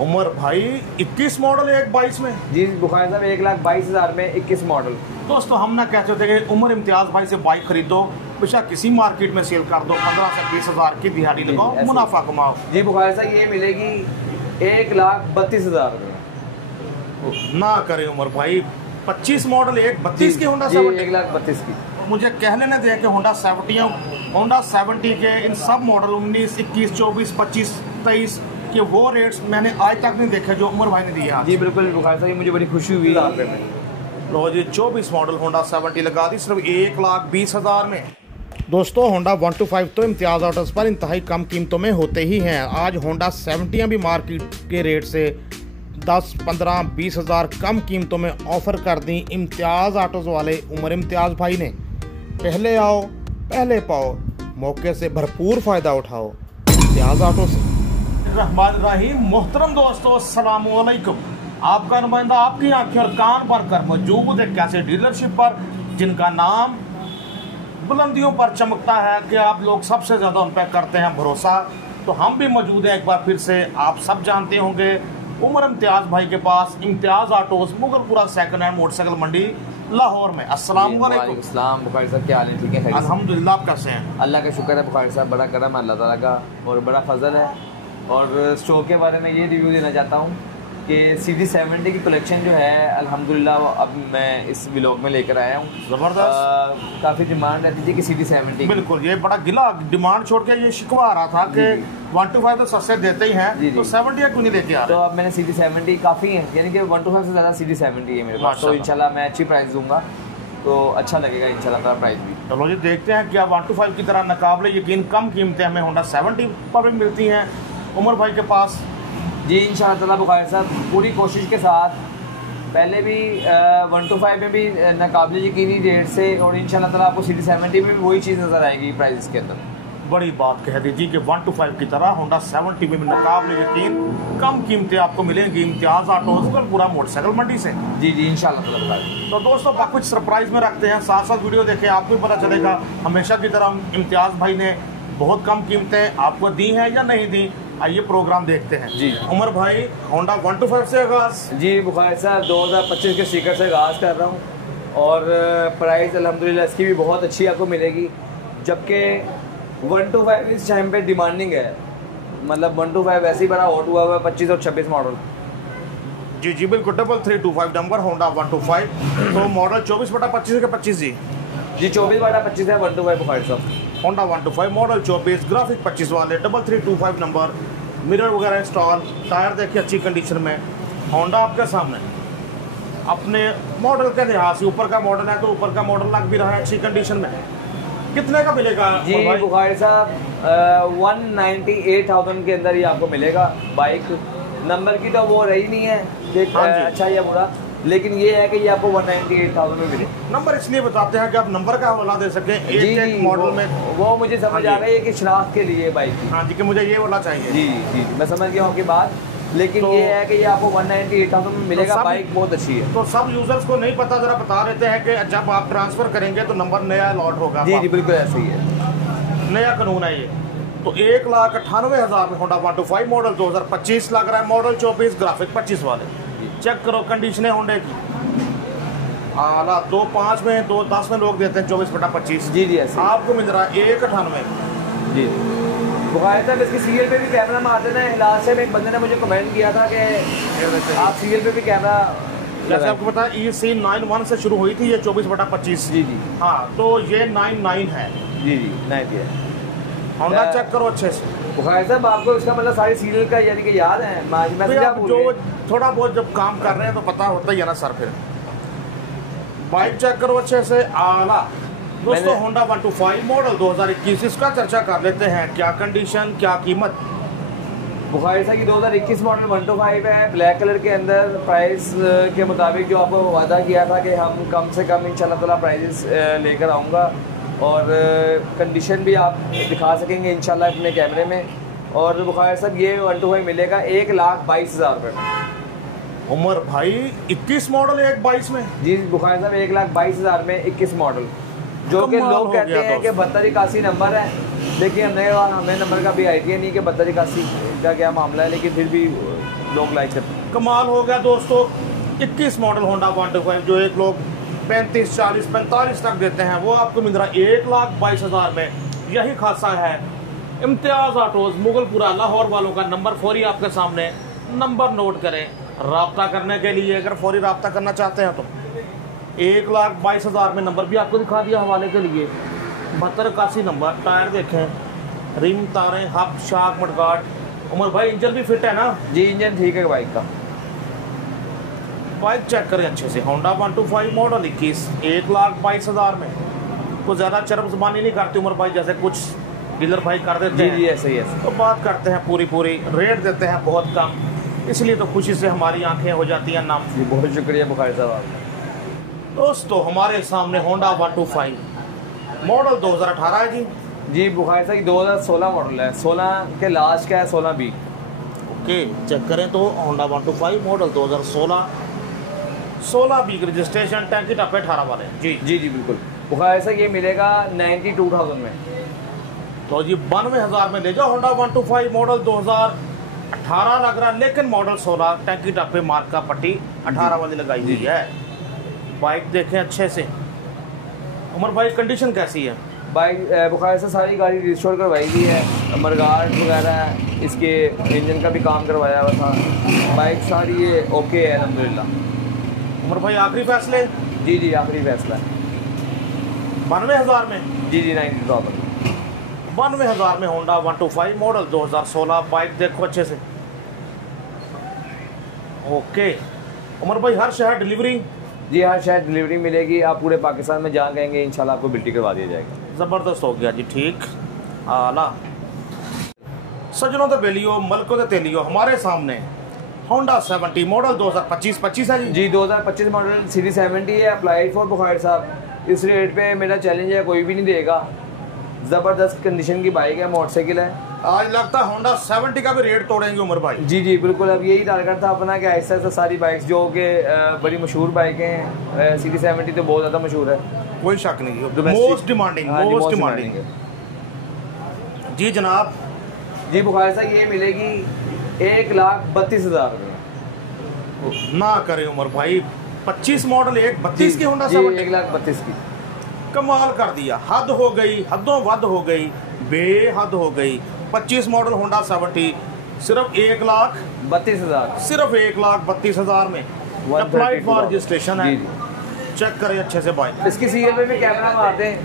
उमर भाई 21 मॉडल 1/22 में। जी बुखारी साहब 1,22,000 में 21 मॉडल। दोस्तों हम ना कहते थे कि उमर इम्तियाज भाई से बाइक खरीदो, बेशक किसी मार्केट में सेल कर दो, 15 से 20 हज़ार की दिहाड़ी लगाओ, मुनाफा कमाओ। जी बुखारी साहब ये मिलेगी 1,32,000 ना करे उमर भाई, 25 मॉडल 1/32 की होंडा 1,32,000 की। मुझे कह लेने दे कि होंडा 70 के इन सब मॉडल 19, 21, 24, 25, 23 के वो रेट्स मैंने आज तक नहीं देखे जो उमर भाई ने दिया। जी बिल्कुल बुखारी साहब, मुझे बड़ी खुशी हुई आपके में। लो जी 24 मॉडल होंडा 70 लगा दी सिर्फ 1,20,000 में। दोस्तों होंडा 125 तो इम्तियाज ऑटोस पर इंतहाई कम कीमतों में होते ही हैं। आज होंडा 70 भी मार्केट के रेट से 10, 15, 20 हज़ार कम कीमतों में ऑफर कर दी इम्तियाज ऑटोस वाले उमर इम्तियाज भाई ने। पहले आओ पहले पाओ, मौके से भरपूर फ़ायदा उठाओ इम्तियाज ऑटो से। रहमान रहीम। मोहतरम दोस्तों अस्सलाम वालेकुम। आपका नुमाइंदा आपकी आंखें और कान पर कर मौजूद है कैसे डीलरशिप पर जिनका नाम बुलंदियों पर चमकता है कि आप लोग सबसे ज़्यादा उन पर करते हैं भरोसा। तो हम भी मौजूद हैं एक बार फिर से, आप सब जानते होंगे उमर इम्तियाज भाई के पास, Imtiaz autos, Mughalpura second hand motorcycle मंडी लाहौर में। अस्सलाम वालेकुम। बुखारी साहब क्या हाल है? ठीक है अल्हम्दुलिल्लाह। आप कैसे हैं? अल्लाह का शुक्र है बुखारी साहब, बड़ा करम है अल्लाह ताला का और बड़ा फजल है। और स्टोर के बारे में ये रिव्यू देना चाहता हूँ कि CD70 की कलेक्शन जो है अल्हम्दुलिल्लाह अब मैं इस व्लॉग में लेकर आया हूँ। ज़बरदस्त। काफ़ी डिमांड रहती थी कि CD70। बिल्कुल, ये बड़ा गिला डिमांड छोड़ के ये शिकवा आ रहा था कि 125 तो सस्ते देते ही हैं, तो 70 क्यों नहीं लेके आ रहे? तो अब मैंने CD70 काफ़ी है, यानी कि 125 से ज़्यादा CD70 है मेरे पास। तो इंशाल्लाह मैं अच्छी प्राइस दूंगा तो अच्छा लगेगा इंशाल्लाह का प्राइस भी। चलो जी देखते हैं क्या 125 की तरह नाकाबिले यकीन कम कीमतें हमें होंडा 70 पर भी मिलती हैं उमर भाई के पास। जी इंशाल्लाह ताला बुखारी साहब पूरी कोशिश के साथ, पहले भी 125 में भी नाकाबिले यकीनी रेट से, और इंशाल्लाह ताला आपको CD70 में भी वही चीज़ नज़र आएगी प्राइस के अंदर। बड़ी बात कह दीजिए कि 125 की तरह होंडा 70 में भी नाकाबिले यकीन कम कीमतें आपको मिलेंगी इम्तियाज ऑटोस पूरा मोटरसाइकिल मंडी से। जी जी इंशाल्लाह ताला। तो दोस्तों कुछ सरप्राइज में रखते हैं, साथ साथ वीडियो देखें, आपको भी पता चलेगा हमेशा की तरह इम्तियाज भाई ने बहुत कम कीमतें आपको दी हैं या नहीं दी। आइए प्रोग्राम देखते हैं। जी उमर भाई होंडा 125 से आगाज। जी बुखारी साहब 2025 के स्टिकर से आगाज़ कर रहा हूँ और प्राइस अल्हम्दुलिल्लाह इसकी भी बहुत अच्छी आपको मिलेगी, जबकि 125 इस टाइम पे डिमांडिंग है। मतलब 125 वैसे ही बड़ा हॉट हुआ हुआ है 25 और 26 मॉडल। जी जी बिल्कुल, 3325 नंबर होंडा 125। तो मॉडल 24/25 के 25 जी 24/25 है 125 बुखारी साहब। होंडा 125 मॉडल 24, ग्राफिक 25 वाले, 3325 नंबर, मिरर वगैरह इंस्टॉल, टायर देखिए अच्छी कंडीशन में। होंडा आपके सामने अपने मॉडल के लिहाज से, ऊपर का मॉडल है तो ऊपर का मॉडल लग भी रहा है अच्छी कंडीशन में। कितने का मिलेगा जी बुखारी साहब? 198,000 के अंदर ही आपको मिलेगा। बाइक नंबर की तो वो रही नहीं है अच्छा या बुरा, लेकिन ये है कि ये आपको 198,000 में मिले। नंबर इसलिए बताते हैं कि आप नंबर का हवाला दे सकें एक मॉडल में। वो मुझे समझ आ गई है कि शनाख्त के लिए बाइक की। हाँ जी, कि मुझे ये वाला चाहिए। जी जी मैं समझ गया हूँ आपकी बात, लेकिन ये है कि ये आपको 198,000 में मिलेगा। बाइक बहुत अच्छी है। तो सब यूजर्स को नहीं पता, जरा बता देते हैं कि जब आप ट्रांसफर करेंगे तो नंबर नया अलॉट होगा। जी जी बिल्कुल ऐसे ही है, नया कानून है ये। तो 1,98,000 में होंडा 125 मॉडल 2025 लग रहा है, मॉडल 24, ग्राफिक 25 वाले। चेक करो कंडीशन है होंडे की आला। 2.5 में 2.10 में लोग देते हैं 24/25। जी जी ऐसे आपको मिल रहा है 1,98। जी बुखारी साहब इसकी सीरियल पे भी कैमरा मार देना है। लास्ट टाइम एक बंदे ने मुझे कमेंट किया था कि आप सीरियल पे भी कैमरा, जैसे आपको पता है EC 91 से शुरू हुई थी ये 24/25। जी जी हाँ, तो ये 99 है। जी जी 90 है। होंडा चेक करो अच्छे से। बुखारी साहब आपको इसका मतलब सारी सीरियल का यानी कि याद है? जो थोड़ा बहुत जब काम कर रहे हैं तो पता होता ही है ना सर। फिर बाइक चेक करो अच्छे से आला। दोस्तों होंडा 125 मॉडल 2021 इसका चर्चा कर लेते हैं। क्या कंडीशन, क्या कीमत? बुखारी साहब की 2021 मॉडल 125 है, ब्लैक कलर के अंदर। प्राइस के मुताबिक जो आपको वादा किया था कि हम कम से कम इंशाल्लाह ताला प्राइस लेकर आऊँगा, और कंडीशन भी आप दिखा सकेंगे इंशाल्लाह अपने कैमरे में। और बुखारी साहब ये 125 मिलेगा 1,22,000 रुपये में। उमर भाई 21 मॉडल 1/22 में? जी बुखारी साहब 1,22,000 में 21 मॉडल, जो कि लोग कहते हैं कि 7281 नंबर है, देखिए हमें नंबर का भी आइडिया नहीं कि 7281 का क्या मामला है, लेकिन फिर भी लोग लाइक करते हैं। कमाल हो गया दोस्तों। 21 मॉडल होंडा 125 जो एक लोग 35, 40, 45 तक देते हैं, वो आपको मिल रहा है 1,22,000 में। यही खासा है इम्तियाज़ ऑटोज़ मुगलपुरा लाहौर वालों का। नंबर फौरी आपके सामने, नंबर नोट करें रब्ता करने के लिए। अगर फौरी रब्ता करना चाहते हैं तो 1,22,000 में नंबर भी आपको दिखा दिया हवाले के लिए। 7281 नंबर। टायर देखें, रिम, तारें, हब, शाक, मडगार्ड। उमर भाई इंजन भी फिट है ना? जी इंजन ठीक है बाइक का। बाइक चेक करें अच्छे से। होंडा 125 मॉडल 21, 1,22,000 में। कुछ ज़्यादा चरम ज़बानी नहीं करती उमर भाई, जैसे कुछ डीलर भाई कर देते हैं। जी ऐसे ही है। तो बात करते हैं पूरी रेट देते हैं बहुत कम, इसलिए तो खुशी से हमारी आंखें हो जाती हैं नाम। जी बहुत शुक्रिया बुखारी साहब आपका। दोस्तों हमारे सामने होंडा 125 मॉडल 2018 है जी। जी बुखारी साहब 2016 मॉडल है, 16 के लास्ट का है, 16 बी। ओके चेक करें तो होंडा 125 मॉडल 2016, 16 बी रजिस्ट्रेशन, टैंकी टप्पे 18 वाले। जी जी बिल्कुल। बुखारी साहब ये मिलेगा 92,000 में। तो जी 92,000 में ले जाओ। होंडा 125 मॉडल 2018 लग रहा है, लेकिन मॉडल 16, टैंकी टप्पे, मार्का पट्टी 18 वाली लगाई हुई है। बाइक देखें अच्छे से। उमर भाई कंडीशन कैसी है? बाइक बुखारी से सारी गाड़ी रिस्टोर करवाई हुई है, मरगार्ड वगैरह, इसके इंजन का भी काम करवाया हुआ था। बाइक सारी ये ओके है अल्हम्दुलिल्लाह। उमर भाई आखिरी फैसले? जी आखिरी फैसला है 92,000 में। जी 90,000। 92,000 में होंडा 125 मॉडल 2016। बाइक देखो अच्छे से। ओके उमर भाई हर शहर डिलीवरी? जी हाँ शायद डिलीवरी मिलेगी। आप पूरे पाकिस्तान में जहाँ कहेंगे इंशाल्लाह आपको बिल्टी करवा दिया जाएगा। ज़बरदस्त हो गया जी। ठीक आला सजनों तो बेलियो, मलकों तो तेलियो, हमारे सामने होंडा 70 मॉडल 2025 है जी। 2025 मॉडल सीरीज 70 है, अप्लाइड फॉर बुखारी साहब। इस रेट पे मेरा चैलेंज है, कोई भी नहीं देगा। ज़बरदस्त कंडीशन की बाइक है, मोटरसाइकिल है। आज लगता है होंडा 70 का भी रेट तोड़ेंगे उमर भाई। जी बिल्कुल। अब यही टारगेट था अपना कि ऐसा ऐसा सारी बाइक्स जो कि बड़ी मशहूर बाइकें हैं, सीरीज 70 तो बहुत ज़्यादा मशहूर है, कोई शक नहीं। मोस्ट डिमांडिंग है जी जनाब। जी बुखारी साहब ये मिलेगी 1,32,000 में। ना करे उमर भाई, 25 मॉडल 1,32 की होंडा 70, 1,32,000 की। कमाल कर दिया। हद हो गई, हदों वद हो गई, बेहद हो गई। 25 मॉडल होंडा 70 सिर्फ 1,32,000, सिर्फ 1,32,000 में। अप्लाइड फॉर रजिस्ट्रेशन है। चेक करें अच्छे से बाइक। इसकी सीरियल पे भी कैमरा मारते हैं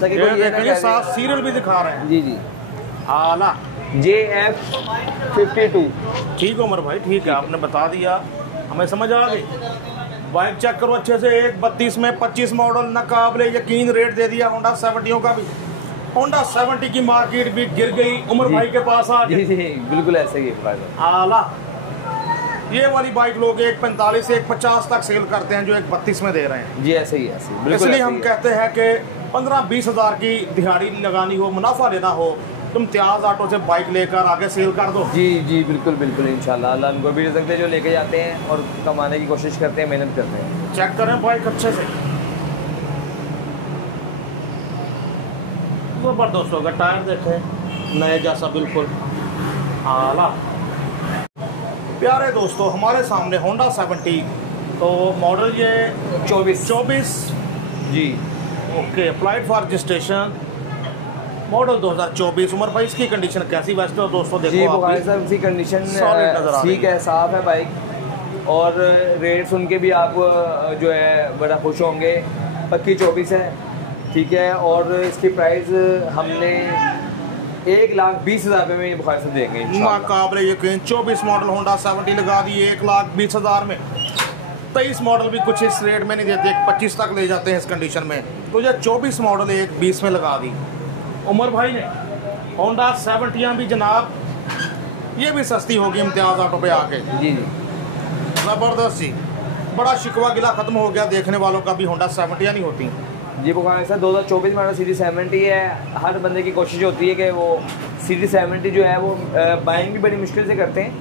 ताकि कोई ये ना कहे। साथ सीरियल भी दिखा रहे हैं। जी आला JF52। ठीक उमर भाई, ठीक है, आपने बता दिया, हमें समझ आ गई। बाइक चेक करो अच्छे से। 1,32 में 25 मॉडल, नाकाबिले यकीन रेट दे दिया होंडा 70 का भी। होंडा 70 की मार्केट भी गिर गई उमर भाई के पास आ गई। जी बिल्कुल ऐसे ही है। आला ये वाली बाइक लोग 1,45 1,50 तक सेल करते हैं, जो 1,32 में दे रहे हैं। जी ऐसे ही है। इसलिए हम कहते हैं कि 15-20 हज़ार की दिहाड़ी लगानी हो, मुनाफा लेना हो, तुम इम्तियाज़ ऑटो से बाइक लेकर आगे सेल कर दो। जी बिल्कुल इंशाल्लाह। अल्लाह उनको भी रिज़्क़ दे जो लेके जाते हैं और कमाने की कोशिश करते हैं, मेहनत करते हैं। चेक करें बाइक अच्छे से। ज़बरदस्त होगा। टायर देखें नए जैसा बिल्कुल आला। प्यारे दोस्तों हमारे सामने होंडा 70, तो मॉडल ये 24 जी। Okay applied for registration, model 2024। Umar भाई इसकी कंडीशन कैसी वैसे तो दोस्तों देखो जी आप बुखारी साहब इसकी कंडीशन ठीक ठीक है, साफ़ है बाइक। और रेट सुन के भी आप जो है बड़ा खुश होंगे। पक्की 24 है, ठीक है। और इसकी प्राइस हमने 1,20,000 में बुखारी से देंगे इंशाल्लाह। नाकाबिले यकीन 24 मॉडल होंडा 70 लगा दी 1,20,000 में। 23 मॉडल भी कुछ इस रेट में नहीं देते, 25 तक ले जाते हैं इस कंडीशन में। तो ये 24 मॉडल 1,20 में लगा दी उमर भाई ने। होंडा 70 भी जनाब ये भी सस्ती होगी इम्तियाज़ ऑटो पे आके। जी ज़बरदस्त जी। बड़ा शिकवा गिला ख़त्म हो गया देखने वालों का भी, होंडा 70 नहीं होती। जी बुखारी साहब 2024 मॉडल सीरीज 70 है। हर बंदे की कोशिश होती है कि वो सीरीज 70 जो है वो बाइंग भी बड़ी मुश्किल से करते हैं,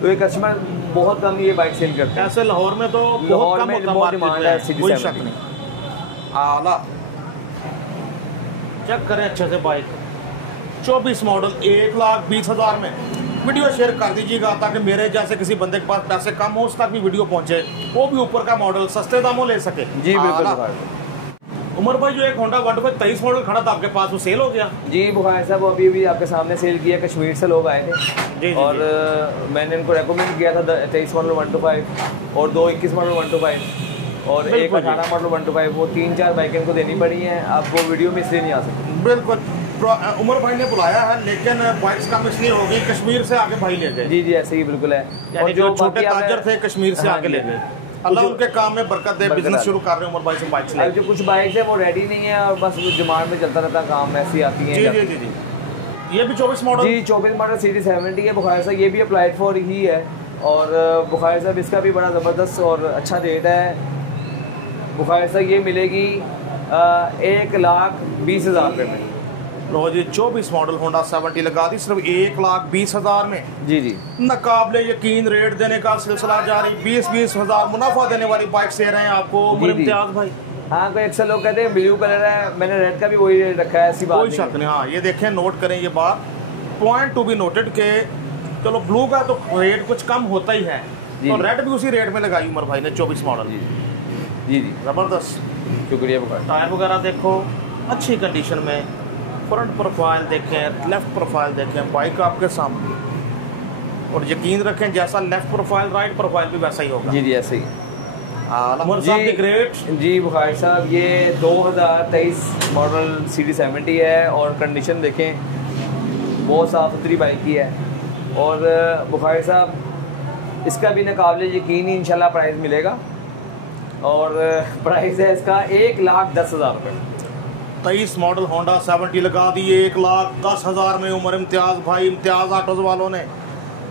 तो ये कस्टमर बहुत कम ये बाइक सेल करते हैं। ऐसे लाहौर में तो लाहौर में बहुत डिमांड है सीरीज 70। कोई शक नहीं। आला चेक करें अच्छे से बाइक। 24 मॉडल 1,20,000 में। वीडियो शेयर कर दीजिएगा ताकि मेरे जैसे किसी बंदे के पास पैसे कम हो उस तक भी वीडियो पहुंचे, वो भी ऊपर का मॉडल सस्ते दामों ले सके। जी बिल्कुल। उमर भाई जो एक होंडा 123 मॉडल खड़ा था आपके पास, वो सेल हो गया? जी बुखारी साहब, वो अभी आपके सामने सेल किया। कश्मीर से लोग आए थे जी, और जी। मैंने इनको रेकमेंड किया था 23 मॉडल 125 और 2 21 मॉडल 125 और एक 18 मॉडल 125। वो 3-4 बाइकें इनको देनी पड़ी हैं। अब वो वीडियो में इसलिए नहीं आ सकती। बिल्कुल। उमर भाई ने बुलाया है लेकिन बाइक्स कम इसलिए हो गई, कश्मीर से आगे भाई ले गए। जी जी ऐसे ही बिल्कुल है। यानी जो छोटे ताजर थे कश्मीर से आगे ले गए। अल्लाह उनके काम में बरकत दे, बिजनेस शुरू कर रहे हैं उमर भाई से बाइक्स ले। जो कुछ बाइक्स है वो रेडी नहीं है और बस डिमांड में चलता रहता काम, ऐसी आती है। जी जी जी। ये भी 24 मॉडल? जी 24 मॉडल सीरीज 70 है बुखारी साहब। ये भी अप्लाइड फॉर ही है और बुखारी साहब इसका भी बड़ा ज़बरदस्त और अच्छा रेट है। बुखारी साहब ये मिलेगी 1,20,000 रुपये में। लो जी 24 मॉडल होंडा 70 लगा दी सिर्फ 1,20,000 में। जी जी नाकाबिले यकीन रेट देने का सिलसिला जारी। 20,000 मुनाफा देने वाली बाइक दे रहे हैं आपको उमर इम्तियाज भाई। हाँ कोई अक्सर लोग कहते हैं ब्लू कलर है, मैंने रेड का भी वही रेट रखा है, ऐसी बात कोई शक नहीं। हाँ ये देखें, नोट करें ये बात, पॉइंट टू बी नोटेड के चलो ब्लू का तो रेट कुछ कम होता ही है, तो रेड भी उसी रेट में लगाई उमर भाई ने 24 मॉडल। जी जी ज़बरदस्त, शुक्रिया बुखारी। टायर वगैरह देखो अच्छी कंडीशन में, फ्रंट प्रोफाइल देखें, लेफ्ट प्रोफाइल देखें, बाइक आपके सामने, और यकीन रखें जैसा लेफ्ट प्रोफाइल राइट प्रोफाइल भी वैसा ही होगा। जी जी ऐसे ही। जी ग्रेट। जी बुखारी साहब ये 2023 मॉडल सीडी 70 है और कंडीशन देखें बहुत साफ़ सुथरी बाइक की है। और बुखारी साहब इसका भी नाकाबिले यकीन ही इंशाल्लाह प्राइस मिलेगा और प्राइस है इसका 1,10,000 रुपये। 23 मॉडल होंडा 70 लगा दी 1,10,000 में उमर इम्तियाज भाई। इम्तियाज ऑटोज वालों ने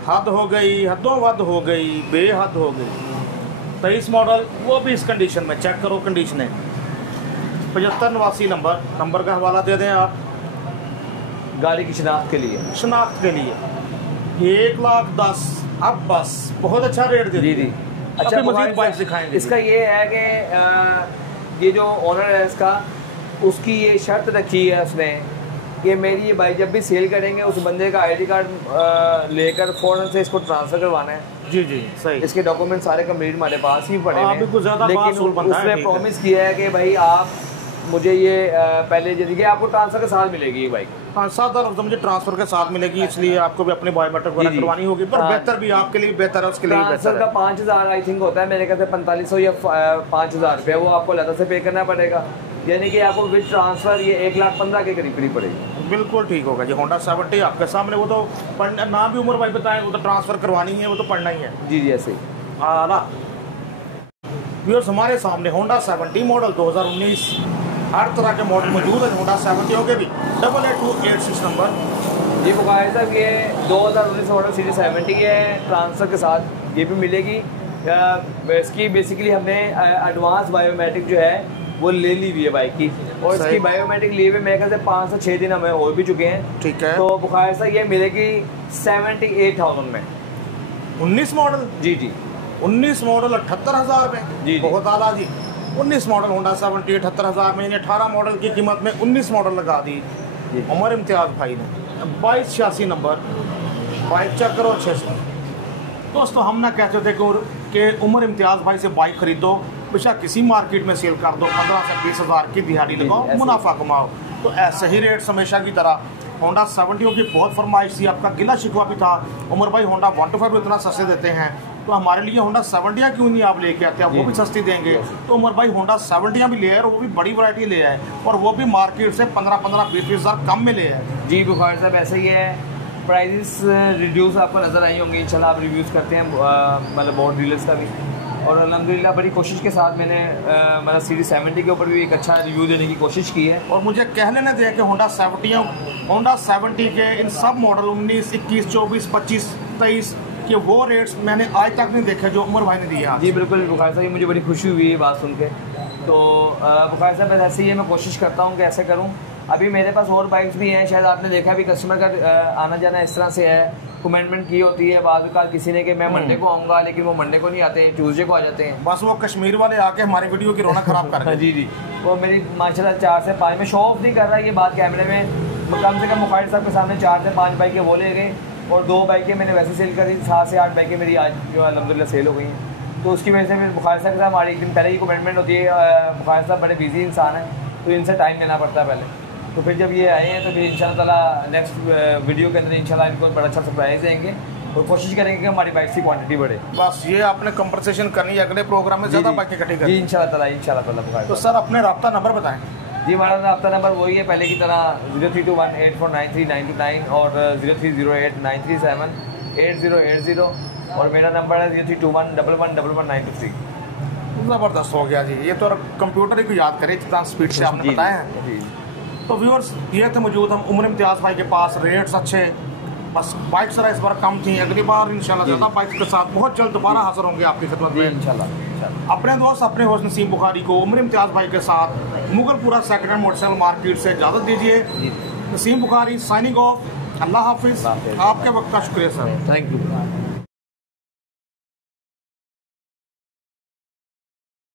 हद हो गई, हदों वद हो गई, बेहद हो गई। 23 मॉडल वो भी इस कंडीशन में, चेक करो कंडीशन है। 7589 नंबर का हवाला दे दें आप गाड़ी की शनाख्त के लिए। शनाख्त के लिए 1,10,000 अब बस बहुत अच्छा रेट दे। जी जी अच्छा मजीद बाइक दिखाएंगे। इसका ये है कि ये जो ओनर है इसका, उसकी ये शर्त रखी है उसने कि मेरी ये बाइक जब भी सेल करेंगे उस बंदे का आईडी कार्ड लेकर फ़ौरन से इसको ट्रांसफ़र करवाना है। जी जी सही। इसके डॉक्यूमेंट सारे कंप्लीट हमारे पास ही पड़े हैं, लेकिन उसने प्रॉमिस किया है कि भाई आप मुझे ये पहले जैसे आपको ट्रांसफ़र के साथ मिलेगी ये बाइक। हाँ 7,000 मुझे ट्रांसफर के साथ मिलेगी, इसलिए आपको भी अपने बायोमेट्रिक वगैरह करवानी होगी, पर बेहतर भी आपके लिए बेहतर है, उसके लिए बेहतर है। 5,000 आई थिंक होता है मेरे ख्याल से 4500 या 5,000 रुपया वो आपको अलग से पे करना पड़ेगा, यानी कि आपको विद ट्रांसफ़र ये 1,15,000 के करीब पड़ेगी। बिल्कुल ठीक होगा जी। होंडा 70 आपके सामने, वो तो पढ़ना ना भी उम्र भाई बताएं, वो तो ट्रांसफ़र करवानी है, वो तो पढ़ना ही है। जी जी ऐसे ही। आला व्यूअर्स हमारे सामने होंडा 70 मॉडल 2019 हर तरह के मॉडल मौजूद है। होंडा 70 हो गए भी 88,286 नंबर। जी बुखारी साहब ये 2019 मॉडल सीरीज 70 है, ट्रांसफ़र के साथ ये भी मिलेगी। इसकी बेसिकली हमने एडवांस बायोमेट्रिक जो है वो ले ली हुई है बाइक की, और इसकी बायोमेट्रिक लिए हुए मेरे ख्याल से 5 से 6 दिन हमें हो भी चुके हैं। ठीक है। तो बुखारी साहब ये मिलेगी 78,000 में। 19 मॉडल? जी जी 19 मॉडल 78,000 में। जी बहुत आला जी। 19 मॉडल होंडा 70 78,000 में, 18 मॉडल की कीमत में 19 मॉडल लगा दी उमर इम्तियाज भाई ने। 2286 नंबर, बाइक चेक करो अच्छे से दोस्तों। हम ना कहते थे कि उमर इम्तियाज भाई से बाइक खरीदो, बेशक किसी मार्केट में सेल कर दो, 15 से 20,000 की दिहाड़ी लगाओ, मुनाफा कमाओ। तो ऐसे ही रेट हमेशा की तरह होंडा 70 की बहुत फरमाइश थी, आपका गिला शिकवा भी था उमर भाई होंडा 125 इतना सस्ते देते हैं, तो हमारे लिए होंडा 70 क्यों नहीं आप लेके आते हैं, वो भी सस्ती देंगे। तो उमर भाई होंडा 70 भी ले आए, और वो भी बड़ी वैरायटी ले आए, और वो भी मार्केट से 15-20,000 कम में ले आए। जी बुखारी साहब ऐसे ही है, प्राइजेस रिड्यूस आपको नज़र आई होंगी इंशाल्लाह। आप रिव्यूज़ करते हैं मतलब बहुत डीलर्स का भी, और अल्हम्दुलिल्लाह बड़ी कोशिश के साथ मैंने मतलब सीरीज 70 के ऊपर भी एक अच्छा रिव्यू देने की कोशिश की है। और मुझे कह लेने दें कि होंडा 70 के इन सब मॉडल 19, 21, 24, 25, 23 के वो रेट्स मैंने आज तक नहीं देखे जो उमर भाई ने दिए। जी बिल्कुल बुखारी साहब, मुझे बड़ी खुशी हुई है बात सुन के। तो बुखारी साहब ऐसे ही है, मैं कोशिश करता हूँ कि ऐसे करूँ। अभी मेरे पास और बाइक्स भी हैं, शायद आपने देखा भी कस्टमर का आना जाना इस तरह से है, कमेंटमेंट की होती है बाद में किसी ने कि मैं मंडे को आऊँगा, लेकिन वो मंडे को नहीं आते हैं, ट्यूसडे को आ जाते हैं। बस वो कश्मीर वाले आके हमारी वीडियो की रौनक खराब कर रहे हैं। जी जी, वो मेरी माशाल्लाह 4 से 5 में शो ऑफ नहीं कर रहा है ये बात कैमरे में, कम से कम बुखारी साहब के सामने 4 से 5 बाइकें वो ले गए और 2 बाइकें मैंने वैसे सेल करी। 7 से 8 बाइकें मेरी आज जो है अल्हम्दुलिल्लाह सेल हो गई हैं। तो उसकी वजह से फिर बुखारी साहब के साथ हमारी एक दिन पहले ही कमिटमेंट होती है। बुखारी साहब बड़े बिजी इंसान हैं, तो इनसे टाइम लेना पड़ता है पहले। तो फिर जब ये आए हैं तो फिर इंशाल्लाह ताला नेक्स्ट वीडियो के अंदर इंशाल्लाह इनको बड़ा अच्छा सरप्राइज़ देंगे और कोशिश करेंगे कि हमारी बाइक की क्वांटिटी बढ़े। बस ये आपने कंपनसेशन करनी है, अगले प्रोग्राम में ज़्यादा बाइकें इकट्ठी जी करनी। इंशाल्लाह ताला बुखारी। तो सर अपने रब्ता नंबर बताएं। जी हमारा रब्ता नंबर वही है पहले की तरह 0321849399 और 030893780880 और मेरा नंबर है 0321111193। ज़बरदस्त हो गया जी, ये तो कंप्यूटर ही को याद करे इतना स्पीड से आपने बताया है। जी। तो व्यूअर्स ये थे मौजूद हम उमर इम्तियाज़ भाई के पास, रेट्स अच्छे, बस बाइक जरा इस बार कम थी। अगली बार इंशाल्लाह ज़्यादा बाइक के साथ बहुत जल्द दोबारा हाजिर होंगे आपकी खिदमत में इंशाल्लाह। अपने दोस्त अपने होस्ट नसीम बुखारी को उमर इम्तियाज़ भाई के साथ Mughalpura second hand motorcycle market से इजाज़त दीजिए। Naseem Bukhari signing off. अल्लाह हाफिज़। आपके वक्त का शुक्रिया सर। Thank you.